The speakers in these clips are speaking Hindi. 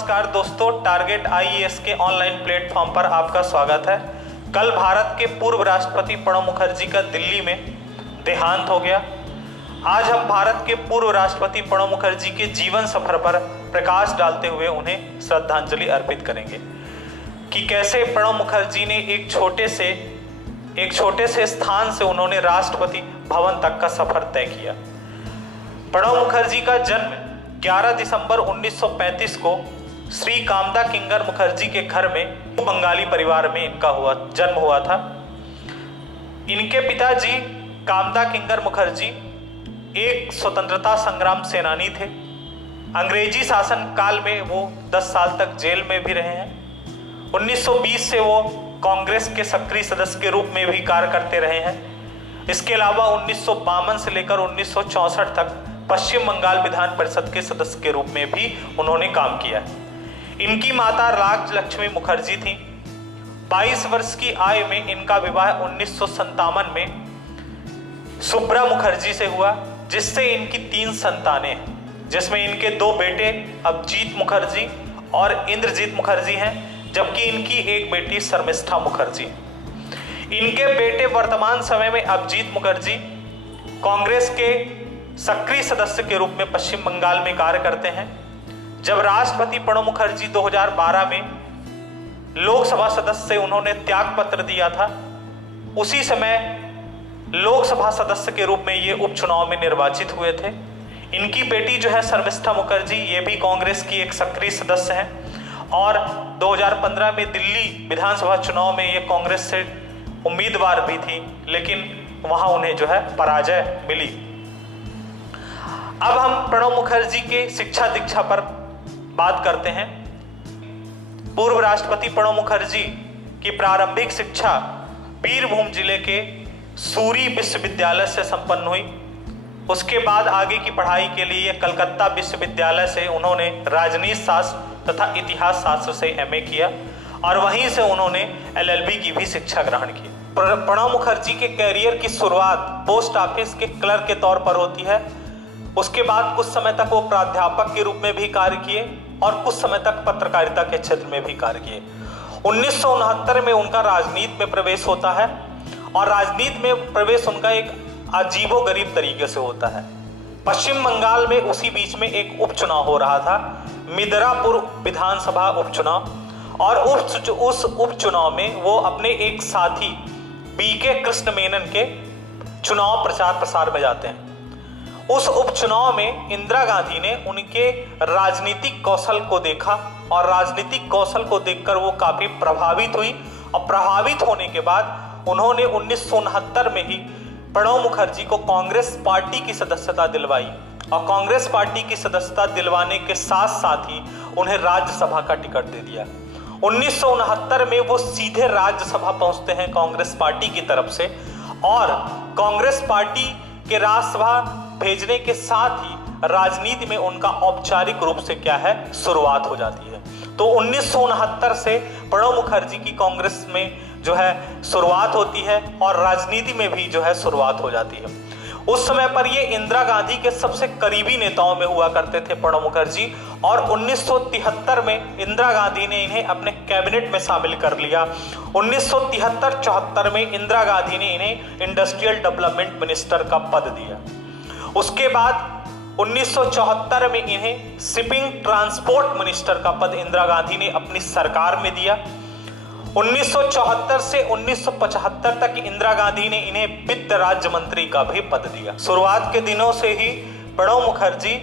नमस्कार दोस्तों, टारगेट आईएएस के ऑनलाइन प्लेटफॉर्म पर आपका स्वागत है। कल भारत के पूर्व राष्ट्रपति प्रणब मुखर्जी का दिल्ली में देहांत हो गया। आज हम भारत के पूर्व राष्ट्रपति प्रणब मुखर्जी के जीवन सफर पर प्रकाश डालते हुए उन्हें श्रद्धांजलि अर्पित करेंगे कि कैसे प्रणब मुखर्जी ने एक छोटे से स्थान से उन्होंने राष्ट्रपति भवन तक का सफर तय किया। प्रणब मुखर्जी का जन्म 11 दिसंबर 1935 को श्री कामदा किंगर मुखर्जी के घर में बंगाली परिवार में इनका जन्म हुआ था। इनके पिताजी कामदा किंगर मुखर्जी एक स्वतंत्रता संग्राम सेनानी थे। अंग्रेजी शासन काल में वो 10 साल तक जेल में भी रहे हैं। 1920 से वो कांग्रेस के सक्रिय सदस्य के रूप में भी कार्य करते रहे हैं। इसके अलावा 1952 से लेकर 1964 तक पश्चिम बंगाल विधान परिषद के सदस्य के रूप में भी उन्होंने काम किया। इनकी माता राजलक्ष्मी मुखर्जी थी। 22 वर्ष की आयु में इनका विवाह 1957 में सुब्रा मुखर्जी से हुआ, जिससे इनकी 3 संतानें हैं, जिसमें इनके 2 बेटे अभिजीत मुखर्जी और इंद्रजीत मुखर्जी हैं, जबकि इनकी एक बेटी शर्मिष्ठा मुखर्जी। इनके बेटे वर्तमान समय में अभिजीत मुखर्जी कांग्रेस के सक्रिय सदस्य के रूप में पश्चिम बंगाल में कार्य करते हैं। जब राष्ट्रपति प्रणब मुखर्जी 2012 में लोकसभा सदस्य से उन्होंने त्याग पत्र दिया था, उसी समय लोकसभा सदस्य के रूप में ये उपचुनाव में निर्वाचित हुए थे। इनकी बेटी जो है शर्मिष्ठा मुखर्जी, ये भी कांग्रेस की एक सक्रिय सदस्य हैं और 2015 में दिल्ली विधानसभा चुनाव में ये कांग्रेस से उम्मीदवार भी थी, लेकिन वहां उन्हें जो है पराजय मिली। अब हम प्रणब मुखर्जी के शिक्षा दीक्षा पर बात करते हैं। पूर्व राष्ट्रपति प्रणब मुखर्जी की प्रारंभिक शिक्षा बीरभूम जिले के सूरी विश्वविद्यालय से संपन्न हुई। उसके बाद आगे की पढ़ाई के लिए कलकत्ता विश्वविद्यालय से उन्होंने राजनीति शास्त्र तथा इतिहास शास्त्र से एमए किया और वहीं से उन्होंने एलएलबी की भी शिक्षा ग्रहण की। प्रणब मुखर्जी के कैरियर की शुरुआत पोस्ट ऑफिस के क्लर्क के तौर पर होती है। उसके बाद कुछ समय तक वो प्राध्यापक के रूप में भी कार्य किए और कुछ समय तक पत्रकारिता के क्षेत्र में भी कार्य किए। 1969 में उनका राजनीति में प्रवेश होता है और राजनीति में प्रवेश उनका एक अजीबोगरीब तरीके से होता है। पश्चिम बंगाल में उसी बीच में एक उपचुनाव हो रहा था, मिदनापुर विधानसभा उपचुनाव, और उस उपचुनाव में वो अपने एक साथी बीके कृष्ण मेनन के चुनाव प्रचार प्रसार में जाते हैं। उस उपचुनाव में इंदिरा गांधी ने उनके राजनीतिक कौशल को देखा और राजनीतिक कौशल को देखकर वो काफी प्रभावित हुई और प्रभावित होने के बाद उन्होंने 1969 में ही प्रणब मुखर्जी को कांग्रेस पार्टी की सदस्यता दिलवाई और कांग्रेस पार्टी की सदस्यता दिलवाने के साथ साथ ही उन्हें राज्यसभा का टिकट दे दिया। 1969 में वो सीधे राज्यसभा पहुंचते हैं कांग्रेस पार्टी की तरफ से और कांग्रेस पार्टी के राज्यसभा भेजने के साथ ही राजनीति में उनका औपचारिक रूप से क्या है शुरुआत हो जाती है। तो 1969 से प्रणब मुखर्जी की कांग्रेस में जो है शुरुआत होती है और राजनीति में भी जो है शुरुआत हो जाती है। उस समय पर ये इंदिरा गांधी के सबसे करीबी नेताओं में हुआ करते थे प्रणब मुखर्जी, और 1973 में इंदिरा गांधी ने इन्हें अपने कैबिनेट में शामिल कर लिया। 1973-74 में इंदिरा गांधी ने इन्हें इंडस्ट्रियल डेवलपमेंट मिनिस्टर का पद दिया। उसके बाद 1974 में इन्हें शिपिंग ट्रांसपोर्ट मिनिस्टर का पद इंदिरा गांधी ने अपनी सरकार में दिया। 1974 से 1975 तक इंदिरा गांधी ने इन्हें वित्त राज्य मंत्री का भी पद दिया। शुरुआत के दिनों से ही प्रणब मुखर्जी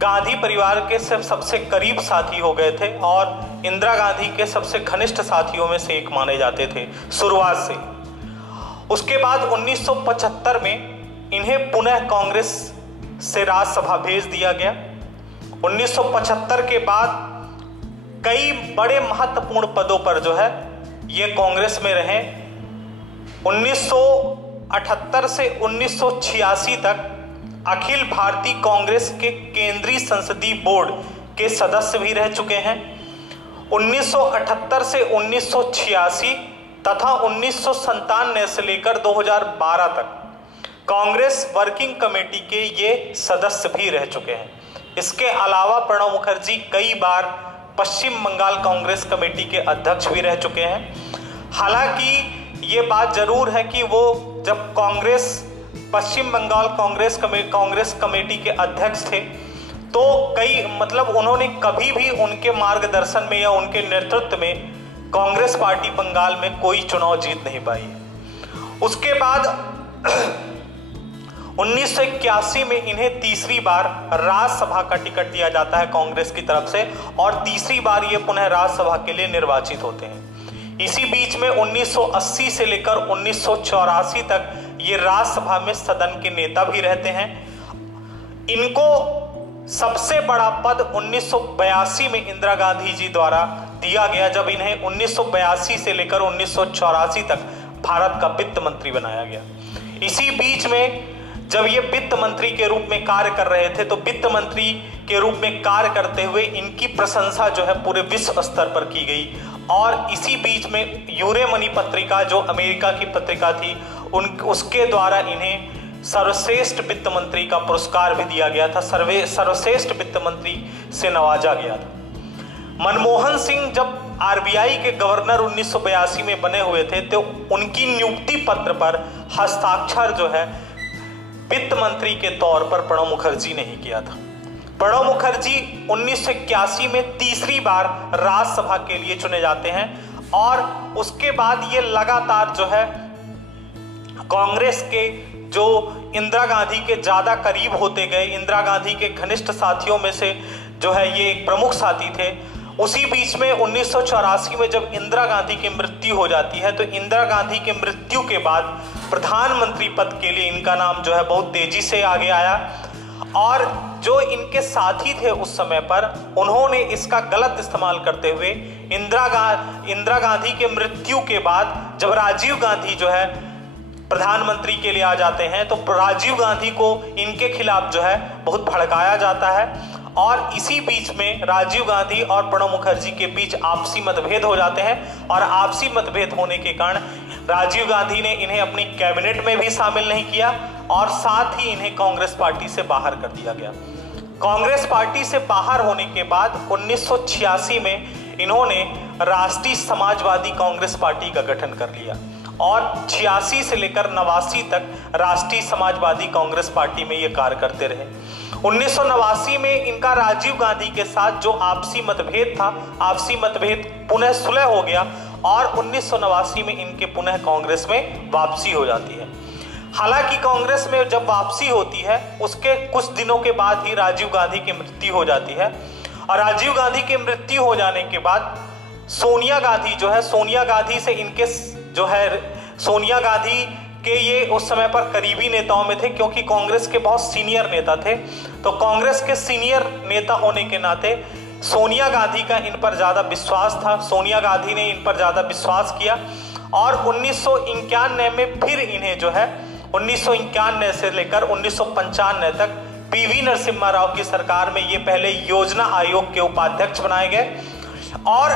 गांधी परिवार के सबसे करीब साथी हो गए थे और इंदिरा गांधी के सबसे घनिष्ठ साथियों में से एक माने जाते थे शुरुआत से। उसके बाद 1975 में इन्हें पुनः कांग्रेस से राज्यसभा भेज दिया गया। 1975 के बाद कई बड़े महत्वपूर्ण पदों पर जो है ये कांग्रेस में रहे। 1978 से 1986 तक अखिल भारतीय कांग्रेस के केंद्रीय संसदीय बोर्ड के सदस्य भी रह चुके हैं। 1978 से 1986 तथा 1997 से लेकर 2012 तक कांग्रेस वर्किंग कमेटी के ये सदस्य भी रह चुके हैं। इसके अलावा प्रणब मुखर्जी कई बार पश्चिम बंगाल कांग्रेस कमेटी के अध्यक्ष भी रह चुके हैं। हालांकि ये बात जरूर है कि वो जब पश्चिम बंगाल कांग्रेस कमेटी के अध्यक्ष थे तो उन्होंने कभी भी उनके मार्गदर्शन में या उनके नेतृत्व में कांग्रेस पार्टी बंगाल में कोई चुनाव जीत नहीं पाई। उसके बाद 1981 में इन्हें तीसरी बार राज्यसभा का टिकट दिया जाता है कांग्रेस की तरफ से और तीसरी बार ये पुनः राज्यसभा के लिए निर्वाचित होते हैं। इसी बीच में 1980 से लेकर 1984 तक ये राज्यसभा में सदन के नेता भी रहते हैं। इनको सबसे बड़ा पद 1982 में इंदिरा गांधी जी द्वारा दिया गया, जब इन्हें 1982 से लेकर 1984 तक भारत का वित्त मंत्री बनाया गया। इसी बीच में जब ये वित्त मंत्री के रूप में कार्य कर रहे थे तो वित्त मंत्री के रूप में कार्य करते हुए इनकी प्रशंसा जो है पूरे विश्व स्तर पर की गई। और इसी बीच में यूरेमनी पत्रिका, जो अमेरिका की पत्रिका थी, उसके द्वारा इन्हें सर्वश्रेष्ठ वित्त मंत्री का पुरस्कार भी दिया गया था, सर्वश्रेष्ठ वित्त मंत्री से नवाजा गया था। मनमोहन सिंह जब आरबीआई के गवर्नर 1982 में बने हुए थे तो उनकी नियुक्ति पत्र पर हस्ताक्षर जो है वित्त मंत्री के तौर पर प्रणब मुखर्जी ने ही किया था। प्रणब मुखर्जी 1981 में तीसरी बार राज्यसभा के लिए चुने जाते हैं और उसके बाद ये लगातार जो है कांग्रेस के जो इंदिरा गांधी के ज्यादा करीब होते गए, इंदिरा गांधी के घनिष्ठ साथियों में से जो है ये एक प्रमुख साथी थे। उसी बीच में 1984 में जब इंदिरा गांधी की मृत्यु हो जाती है तो इंदिरा गांधी के मृत्यु के बाद प्रधानमंत्री पद के लिए इनका नाम जो है बहुत तेजी से आगे आया और जो इनके साथी थे उस समय पर उन्होंने इसका गलत इस्तेमाल करते हुए इंदिरा गांधी के मृत्यु के बाद जब राजीव गांधी जो है प्रधानमंत्री के लिए आ जाते हैं तो राजीव गांधी को इनके खिलाफ जो है बहुत भड़काया जाता है और इसी बीच में राजीव गांधी और प्रणब मुखर्जी के बीच आपसी मतभेद हो जाते हैं और आपसी मतभेद होने के कारण राजीव गांधी ने इन्हें अपनी कैबिनेट में भी शामिल नहीं किया और साथ ही इन्हें कांग्रेस पार्टी से बाहर कर दिया गया। कांग्रेस पार्टी से बाहर होने के बाद 1986 में इन्होंने राष्ट्रीय समाजवादी कांग्रेस पार्टी का गठन कर लिया और 86 से लेकर 89 तक राष्ट्रीय समाजवादी कांग्रेस पार्टी में ये कार्य करते रहे। 1989 में इनका राजीव गांधी के साथ जो आपसी मतभेद था, आपसी मतभेद पुनः सुलह हो गया और 1989 में इनके पुनः कांग्रेस में वापसी हो जाती है। हालांकि कांग्रेस में जब वापसी होती है उसके कुछ दिनों के बाद ही राजीव गांधी की मृत्यु हो जाती है और राजीव गांधी की मृत्यु हो जाने के बाद सोनिया गांधी जो है, सोनिया गांधी से इनके जो है सोनिया गांधी के ये उस समय पर करीबी नेताओं में थे क्योंकि कांग्रेस के बहुत सीनियर नेता थे। तो कांग्रेस के सीनियर नेता होने के नाते सोनिया गांधी का इन पर ज़्यादा विश्वास था, सोनिया गांधी ने इन पर ज़्यादा विश्वास किया और 1991 में फिर इन्हें जो है 1991 से लेकर 1995 तक पीवी नरसिम्हा राव की सरकार में ये पहले योजना आयोग के उपाध्यक्ष बनाए गए और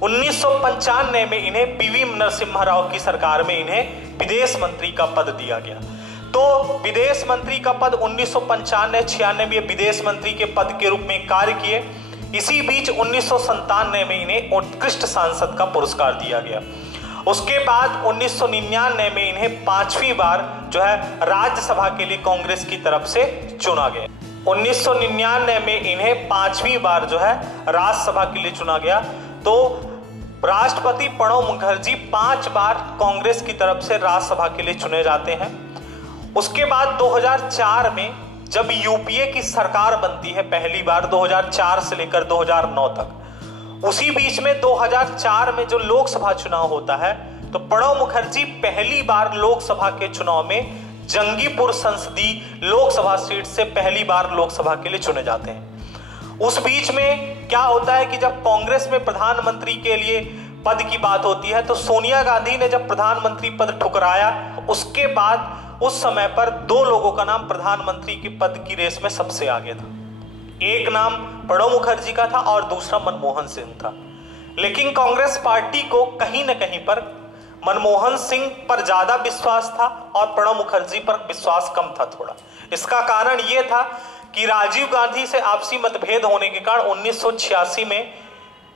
1995 में इन्हें पीवी नरसिम्हा राव की सरकार में इन्हें विदेश मंत्री का पद दिया गया। तो विदेश मंत्री का पद 1995-96 में विदेश मंत्री के पद के रूप में कार्य किए। इसी बीच 1997 में इन्हें उत्कृष्ट सांसद का पुरस्कार दिया गया। उसके बाद 1999 में इन्हें 5वीं बार जो है राज्यसभा के लिए कांग्रेस की तरफ से चुना गया। 1999 में इन्हें 5वीं बार जो है राज्यसभा के लिए चुना गया। तो राष्ट्रपति प्रणब मुखर्जी 5 बार कांग्रेस की तरफ से राज्यसभा के लिए चुने जाते हैं। उसके बाद 2004 में जब यूपीए की सरकार बनती है पहली बार 2004 से लेकर 2009 तक, उसी बीच में 2004 में जो लोकसभा चुनाव होता है तो प्रणब मुखर्जी पहली बार लोकसभा के चुनाव में जंगीपुर संसदीय लोकसभा सीट से पहली बार लोकसभा के लिए चुने जाते हैं। उस बीच में क्या होता है कि जब कांग्रेस में प्रधानमंत्री के लिए पद की बात होती है तो सोनिया गांधी ने जब प्रधानमंत्री पद ठुकराया उसके बाद उस समय पर 2 लोगों का नाम प्रधानमंत्री की पद की रेस में सबसे आगे था। एक नाम प्रणब मुखर्जी का था और दूसरा मनमोहन सिंह था। लेकिन कांग्रेस पार्टी को कहीं न कहीं पर मनमोहन सिंह पर ज्यादा विश्वास था और प्रणब मुखर्जी पर विश्वास कम था थोड़ा। इसका कारण यह था कि राजीव गांधी से आपसी मतभेद होने के कारण 1986 में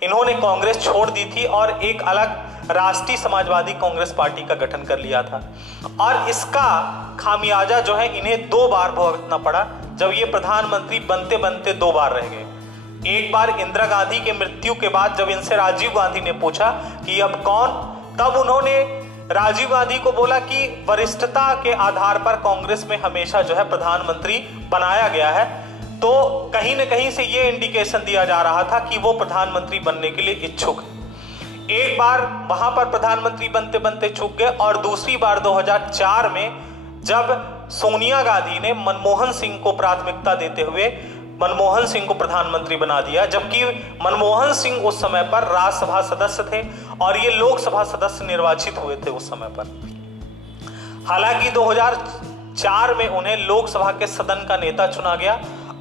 इन्होंने कांग्रेस छोड़ दी थी और एक अलग राष्ट्रीय समाजवादी कांग्रेस पार्टी का गठन कर लिया था। और इसका खामियाजा जो है इन्हें 2 बार भुगतना पड़ा, जब ये प्रधानमंत्री बनते बनते 2 बार रह गए। एक बार इंदिरा गांधी की मृत्यु के बाद जब इनसे राजीव गांधी ने पूछा कि अब कौन, तब उन्होंने राजीव गांधी को बोला कि वरिष्ठता के आधार पर कांग्रेस में हमेशा जो है प्रधानमंत्री बनाया गया है। तो कहीं न कहीं से ये इंडिकेशन दिया जा रहा था कि वो प्रधानमंत्री बनने के लिए इच्छुक है। एक बार वहां पर प्रधानमंत्री बनते बनते चूक गए और दूसरी बार 2004 में जब सोनिया गांधी ने मनमोहन सिंह को प्राथमिकता देते हुए मनमोहन सिंह को प्रधानमंत्री बना दिया, जबकि मनमोहन सिंह उस समय पर राज्यसभा सदस्य थे और ये लोकसभा सदस्य निर्वाचित हुए थे उस समय पर। हालांकि 2004 में उन्हें लोकसभा के सदन का नेता चुना गया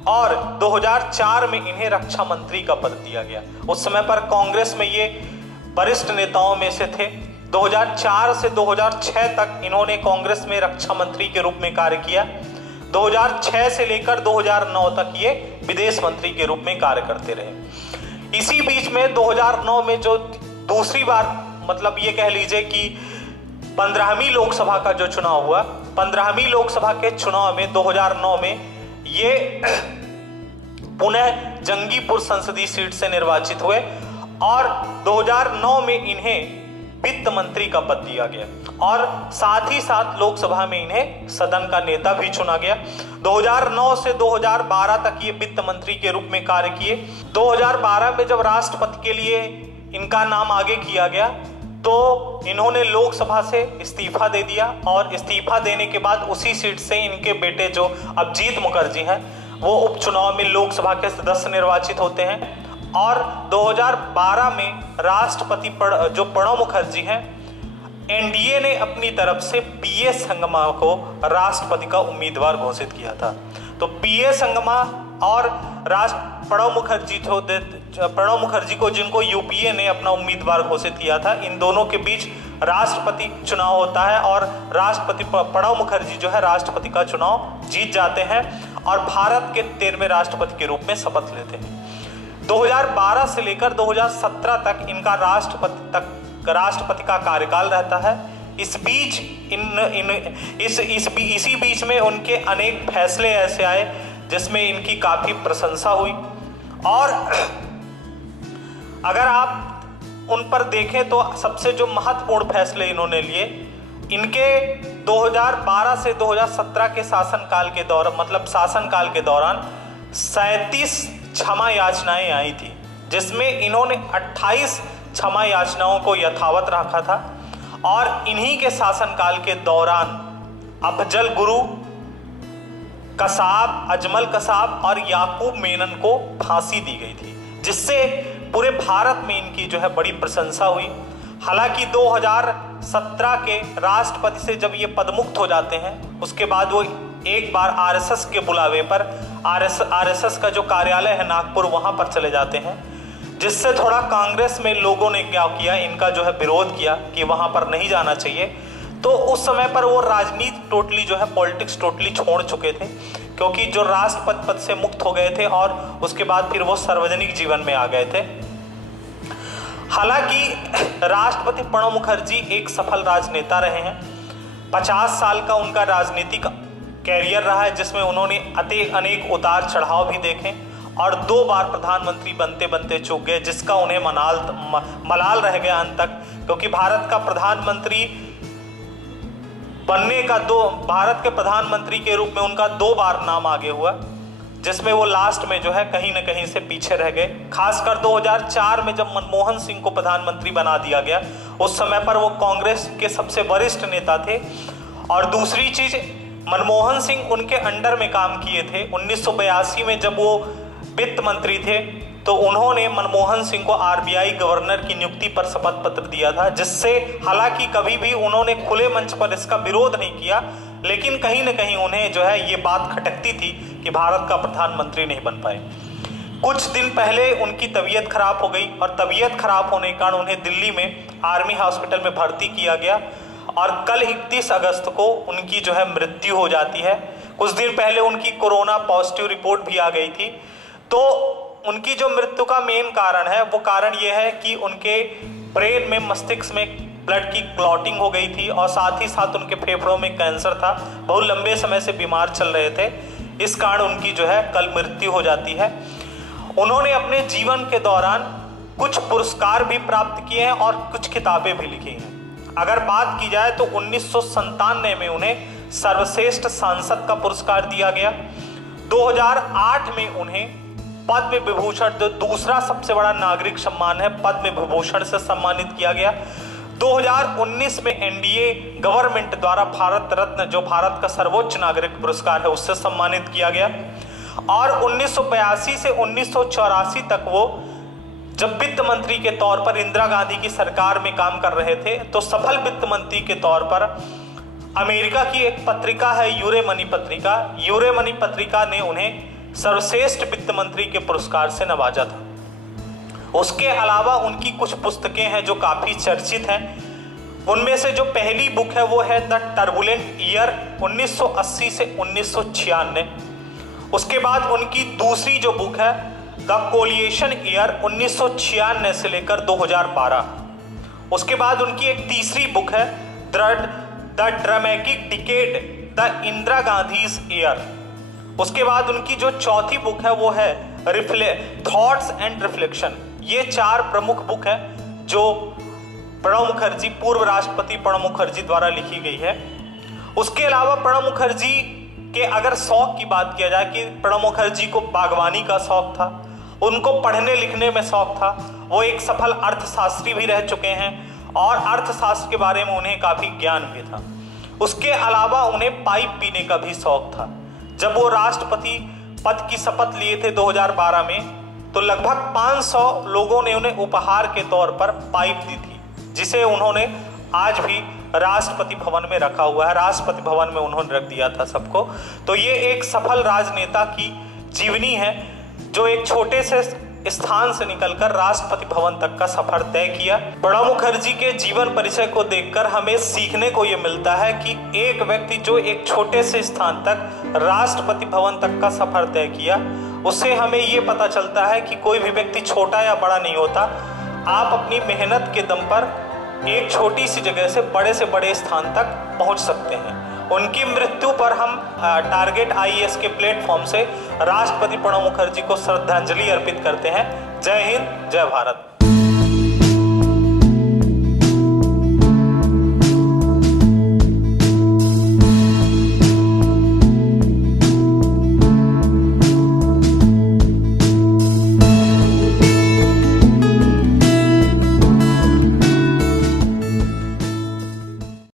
और 2004 में इन्हें रक्षा मंत्री का पद दिया गया। उस समय पर कांग्रेस में ये वरिष्ठ नेताओं में से थे। 2004 से 2006 तक इन्होंने कांग्रेस में रक्षा मंत्री के रूप में कार्य किया। 2006 से लेकर 2009 तक ये विदेश मंत्री के रूप में कार्य करते रहे। इसी बीच में 2009 में जो दूसरी बार, मतलब ये कह लीजिए कि 15वीं लोकसभा का जो चुनाव हुआ, 15वीं लोकसभा के चुनाव में 2009 में ये पुनः जंगीपुर संसदीय सीट से निर्वाचित हुए और 2009 में इन्हें वित्त मंत्री का पद दिया गया और साथ ही साथ लोकसभा में इन्हें सदन का नेता भी चुना गया। 2009 से 2012 तक ये वित्त मंत्री के रूप में कार्य किए। 2012 में जब राष्ट्रपति के लिए इनका नाम आगे किया गया तो इन्होंने लोकसभा से इस्तीफा दे दिया और इस्तीफा देने के बाद उसी सीट से इनके बेटे जो अभिजीत मुखर्जी हैं वो उपचुनाव में लोकसभा के सदस्य निर्वाचित होते हैं। और 2012 में राष्ट्रपति जो प्रणब मुखर्जी हैं, एनडीए ने अपनी तरफ से पीए संगमा को राष्ट्रपति का उम्मीदवार घोषित किया था। तो पीए संगमा और प्रणब मुखर्जी को जिनको यूपीए ने अपना उम्मीदवार घोषित किया था, इन दोनों के बीच राष्ट्रपति चुनाव होता है और राष्ट्रपति प्रणब मुखर्जी जो है राष्ट्रपति का चुनाव जीत जाते हैं और भारत के 13वें राष्ट्रपति के रूप में शपथ लेते हैं। 2012 से लेकर 2017 तक इनका राष्ट्रपति का कार्यकाल रहता है। इस बीच इसी बीच में उनके अनेक फैसले ऐसे आए जिसमें इनकी काफी प्रशंसा हुई। और अगर आप उन पर देखें तो सबसे जो महत्वपूर्ण फैसले इन्होंने लिए, इनके 2012 से 2017 के शासनकाल के दौरान 37 क्षमा याचनाएं आई थी, जिसमें इन्होंने 28 क्षमा याचनाओं को यथावत रखा था। और इन्हीं के शासनकाल के दौरान अफजल गुरु, कसाब, अजमल कसाब और याकूब मेनन को फांसी दी गई थी, जिससे पूरे भारत में इनकी जो है बड़ी प्रशंसा हुई। हालांकि 2017 के राष्ट्रपति से जब ये पदमुक्त हो जाते हैं, उसके बाद वो एक बार आरएसएस के बुलावे पर आरएसएस का जो कार्यालय है नागपुर, वहां पर चले जाते हैं, जिससे थोड़ा कांग्रेस में लोगों ने क्या किया, इनका जो है विरोध किया कि वहां पर नहीं जाना चाहिए। तो उस समय पर वो राजनीति टोटली जो है पॉलिटिक्स टोटली छोड़ चुके थे, क्योंकि जो राष्ट्रपति पद से मुक्त हो गए थे और उसके बाद फिर वो सार्वजनिक जीवन में आ गए थे। हालांकि राष्ट्रपति प्रणब मुखर्जी एक सफल राजनेता रहे हैं। 50 साल का उनका राजनीतिक कैरियर रहा है, जिसमें उन्होंने अनेक उतार चढ़ाव भी देखे और 2 बार प्रधानमंत्री बनते बनते चूक गए, जिसका उन्हें मलाल रह गया अंत तक, क्योंकि भारत के प्रधानमंत्री के रूप में उनका 2 बार नाम आगे हुआ, जिसमें वो लास्ट में जो है कहीं न कहीं से पीछे रह गए। खासकर 2004 में जब मनमोहन सिंह को प्रधानमंत्री बना दिया गया, उस समय पर वो कांग्रेस के सबसे वरिष्ठ नेता थे। और दूसरी चीज, मनमोहन सिंह उनके अंडर में काम किए थे। 1982 में जब वो वित्त मंत्री थे तो उन्होंने मनमोहन सिंह को आरबीआई गवर्नर की नियुक्ति पर शपथ पत्र दिया था, जिससे हालांकि कभी भी उन्होंने खुले मंच पर इसका विरोध नहीं किया, लेकिन कहीं न कहीं उन्हें जो है ये बात खटकती थी कि भारत का प्रधानमंत्री नहीं बन पाए। कुछ दिन पहले उनकी तबीयत खराब हो गई और तबीयत खराब होने के कारण उन्हें दिल्ली में आर्मी हॉस्पिटल में भर्ती किया गया और कल 31 अगस्त को उनकी जो है मृत्यु हो जाती है। कुछ दिन पहले उनकी कोरोना पॉजिटिव रिपोर्ट भी आ गई थी। तो उनकी जो मृत्यु का मेन कारण है वो कारण ये है कि उनके ब्रेन में, मस्तिष्क में ब्लड की क्लॉटिंग हो गई थी और साथ ही साथ उनके फेफड़ों में कैंसर था। बहुत लंबे समय से बीमार चल रहे थे, इस कारण उनकी जो है कल मृत्यु हो जाती है। उन्होंने अपने जीवन के दौरान कुछ पुरस्कार भी प्राप्त किए हैं और कुछ किताबें भी लिखी हैं। अगर बात की जाए तो 1997 में उन्हें सर्वश्रेष्ठ सांसद का पुरस्कार दिया गया। 2008 में उन्हें पद्म विभूषण, जो दूसरा सबसे बड़ा नागरिक सम्मान है, पद्म विभूषण से सम्मानित किया गया। 2019 में एनडीए गवर्नमेंट द्वारा भारत रत्न, जो भारत का सर्वोच्च नागरिक पुरस्कार है, उससे सम्मानित किया गया। और 1982 से 1984 तक वो जब वित्त मंत्री के तौर पर इंदिरा गांधी की सरकार में काम कर रहे थे, तो सफल वित्त मंत्री के तौर पर अमेरिका की एक पत्रिका है यूरेमनी पत्रिका, यूरेमनी पत्रिका ने उन्हें सर्वश्रेष्ठ वित्त मंत्री के पुरस्कार से नवाजा था। उसके अलावा उनकी कुछ पुस्तकें हैं जो काफी चर्चित हैं। उनमें से जो पहली बुक है वो है द टर्बुलेंट ईयर 1980 से 1996। उसके बाद उनकी दूसरी जो बुक है द कोलिएशन ईयर 1996 से लेकर 2012। उसके बाद उनकी एक तीसरी बुक है the dramatic decade the Indira Gandhi's year. उसके बाद उनकी जो चौथी बुक है वो है थॉट्स एंड रिफ्लेक्शन। ये 4 प्रमुख बुक है जो प्रणब मुखर्जी, पूर्व राष्ट्रपति प्रणब मुखर्जी द्वारा लिखी गई है। उसके अलावा प्रणब मुखर्जी के अगर शौक की बात किया जाए कि प्रणब मुखर्जी को बागवानी का शौक था, उनको पढ़ने लिखने में शौक था, वो एक सफल अर्थशास्त्री भी रह चुके हैं और अर्थशास्त्र के बारे में उन्हें काफ़ी ज्ञान भी था। उसके अलावा उन्हें पाइप पीने का भी शौक था। जब वो राष्ट्रपति पद की शपथ लिए थे 2012 में, तो लगभग 500 लोगों ने उन्हें उपहार के तौर पर पाइप दी थी, जिसे उन्होंने आज भी राष्ट्रपति भवन में रखा हुआ है। राष्ट्रपति भवन में उन्होंने रख दिया था सबको। तो ये एक सफल राजनेता की जीवनी है जो एक छोटे से स्थान से निकलकर राष्ट्रपति भवन तक का सफर तय किया। प्रणब मुखर्जी के जीवन परिचय को देखकर हमें सीखने को ये मिलता है कि एक व्यक्ति जो एक छोटे से स्थान तक, राष्ट्रपति भवन तक का सफर तय किया, उससे हमें ये पता चलता है कि कोई भी व्यक्ति छोटा या बड़ा नहीं होता। आप अपनी मेहनत के दम पर एक छोटी सी जगह से बड़े स्थान तक पहुंच सकते हैं। उनकी मृत्यु पर हम टारगेट आईएएस के प्लेटफॉर्म से राष्ट्रपति प्रणब मुखर्जी को श्रद्धांजलि अर्पित करते हैं। जय हिंद, जय भारत।